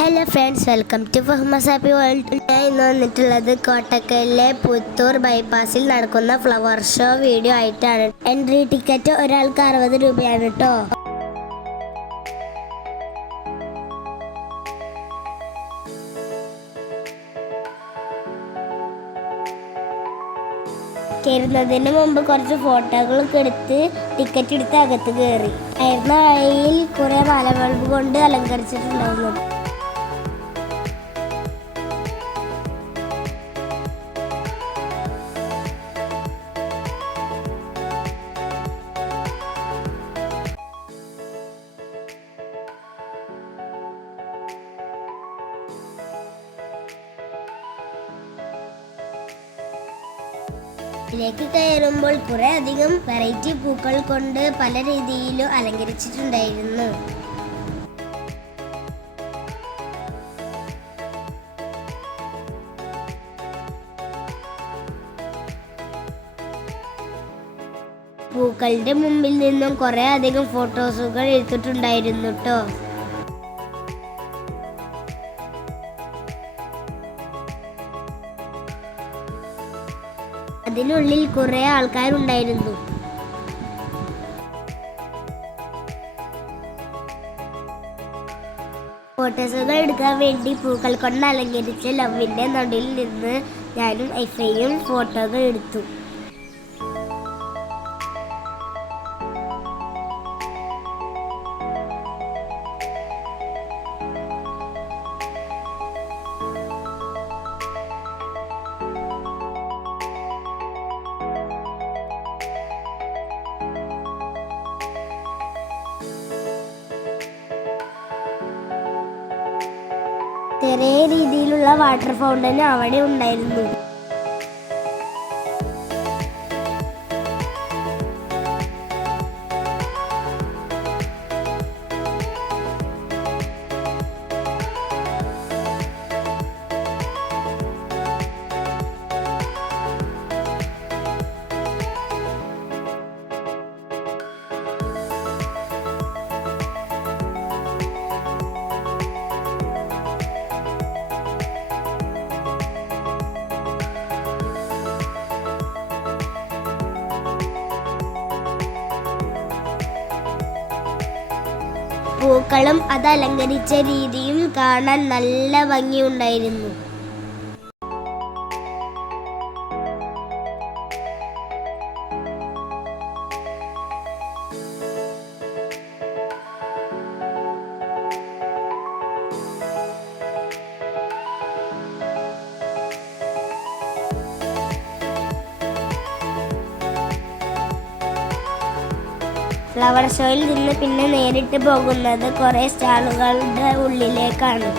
Hello friends, welcome to Fahmas happy world. ഞാൻ ഇന്ന് വന്നിട്ടുള്ളത് കോട്ടക്കലിലെ പുത്തൂർ ബൈപ്പാസിൽ നടക്കുന്ന ഫ്ലവർ ഷോ വീഡിയോ ആയിട്ടാണ്. എൻട്രി ടിക്കറ്റ് ഒരാൾക്ക് 60 രൂപയാണ് കേട്ടോ. കയറുന്നതിന് മുമ്പ് കുറച്ച് ഫോട്ടോകളൊക്കെ എടുത്ത് ടിക്കറ്റ് എടുത്ത് അകത്ത് കയറി. കയറുന്ന വഴിയിൽ കുറെ മലബൾബ് കൊണ്ട് അലങ്കരിച്ചിട്ടുണ്ടായിരുന്നു. ഇതിലേക്ക് കയറുമ്പോൾ കുറെ അധികം വെറൈറ്റി പൂക്കൾ കൊണ്ട് പല രീതിയിലും അലങ്കരിച്ചിട്ടുണ്ടായിരുന്നു. പൂക്കളുടെ മുമ്പിൽ നിന്നും കുറെ അധികം ഫോട്ടോസുകൾ എടുത്തിട്ടുണ്ടായിരുന്നു കേട്ടോ. അതിനുള്ളിൽ കുറെ ആൾക്കാരുണ്ടായിരുന്നു. ഫോട്ടോസുകൾ എടുക്കാൻ വേണ്ടി പൂക്കൾ കൊണ്ട് അലങ്കരിച്ച ലവിന്റെ നടുവിൽ നിന്ന് ഞാനും ഐഫയും ഫോട്ടോകൾ എടുത്തു. ചെറിയ രീതിയിലുള്ള വാട്ടർ ഫൗണ്ടൻ അവിടെ ഉണ്ടായിരുന്നു. പൂക്കളും അത് അലങ്കരിച്ച രീതിയും കാണാൻ നല്ല ഭംഗിയുണ്ടായിരുന്നു. ഫ്ലവർ ഷോയിൽ നിന്ന് പിന്നെ നേരിട്ട് പോകുന്നത് കുറെ സ്റ്റാളുകളുടെ ഉള്ളിലേക്കാണ്.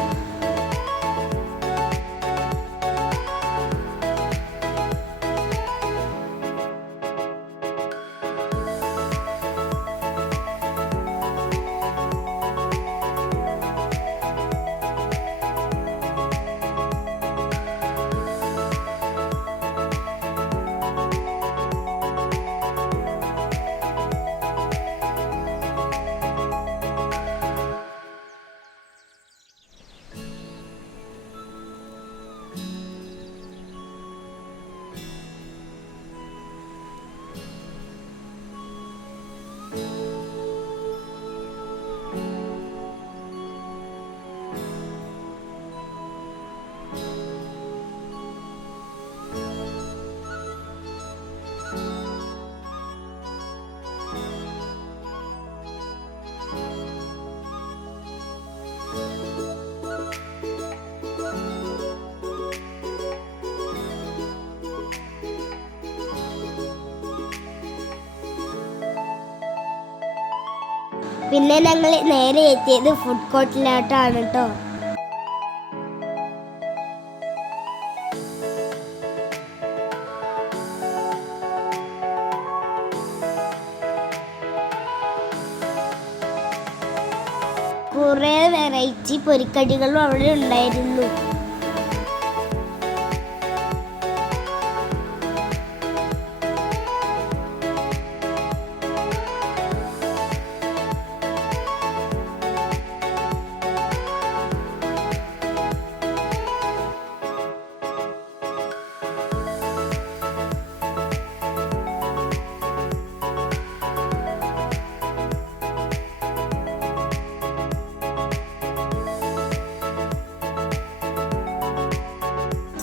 പിന്നെ ഞങ്ങൾ നേരെ എത്തിയത് ഫുഡ് കോർട്ടിലോട്ടാണ് കേട്ടോ. കുറെ വെറൈറ്റി പൊരിക്കടികളും അവിടെ ഉണ്ടായിരുന്നു.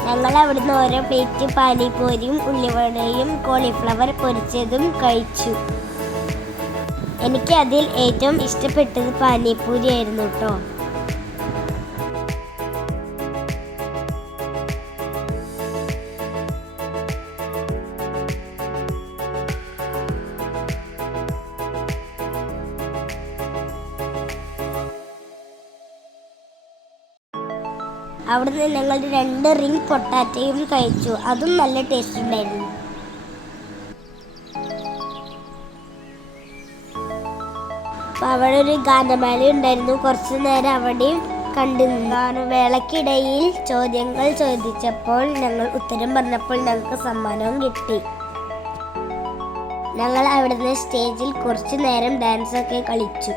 ഞങ്ങൾ അവിടുന്ന് ഓരോ പ്ലേറ്റ് പാനിപൂരിയും ഉള്ളിവടയും കോളിഫ്ലവർ പൊരിച്ചതും കഴിച്ചു. എനിക്ക് അതിൽ ഏറ്റവും ഇഷ്ടപ്പെട്ടത് പാനിപൂരി ആയിരുന്നു കേട്ടോ. അവിടുന്ന് ഞങ്ങൾ 2 റിംഗ് പൊട്ടാറ്റയും കഴിച്ചു. അതും നല്ല ടേസ്റ്റ് ഉണ്ടായിരുന്നു. അവിടെ ഒരു ഗാനമേള ഉണ്ടായിരുന്നു. കുറച്ചു നേരം അവിടെയും കണ്ടു നിന്നു. വേളക്കിടയിൽ ചോദ്യങ്ങൾ ചോദിച്ചപ്പോൾ ഞങ്ങൾ ഉത്തരം പറഞ്ഞപ്പോൾ ഞങ്ങൾക്ക് സമ്മാനവും കിട്ടി. ഞങ്ങൾ അവിടുന്ന് സ്റ്റേജിൽ കുറച്ചു നേരം ഡാൻസൊക്കെ കളിച്ചു.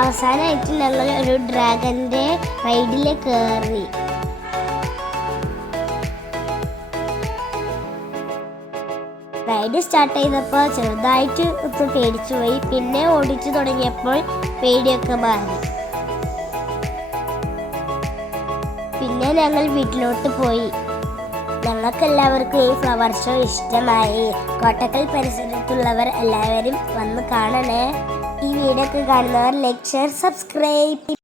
അവസാനമായിട്ട് ഞങ്ങൾ ഒരു ഡ്രാഗന്റെ റൈഡിൽ കയറി. റൈഡ് സ്റ്റാർട്ട് ചെയ്തപ്പോൾ ചെറുതായിട്ട് ഒന്ന് പേടിച്ചു പോയി. പിന്നെ ഓടിച്ചു തുടങ്ങിയപ്പോൾ പേടിയൊക്കെ മാറി. പിന്നെ ഞങ്ങൾ വീട്ടിലോട്ട് പോയി. ഞങ്ങൾക്കെല്ലാവർക്കും ഈ ഫ്ലവർ ഷോ ഇഷ്ടമായി. കോട്ടക്കൽ പരിസരത്തുള്ളവർ എല്ലാവരും വന്ന് കാണണേ. ഈ വീഡിയോ ഒക്കെ കാണുന്നവർ ലൈക്ക്, ഷെയർ, സബ്സ്ക്രൈബ്.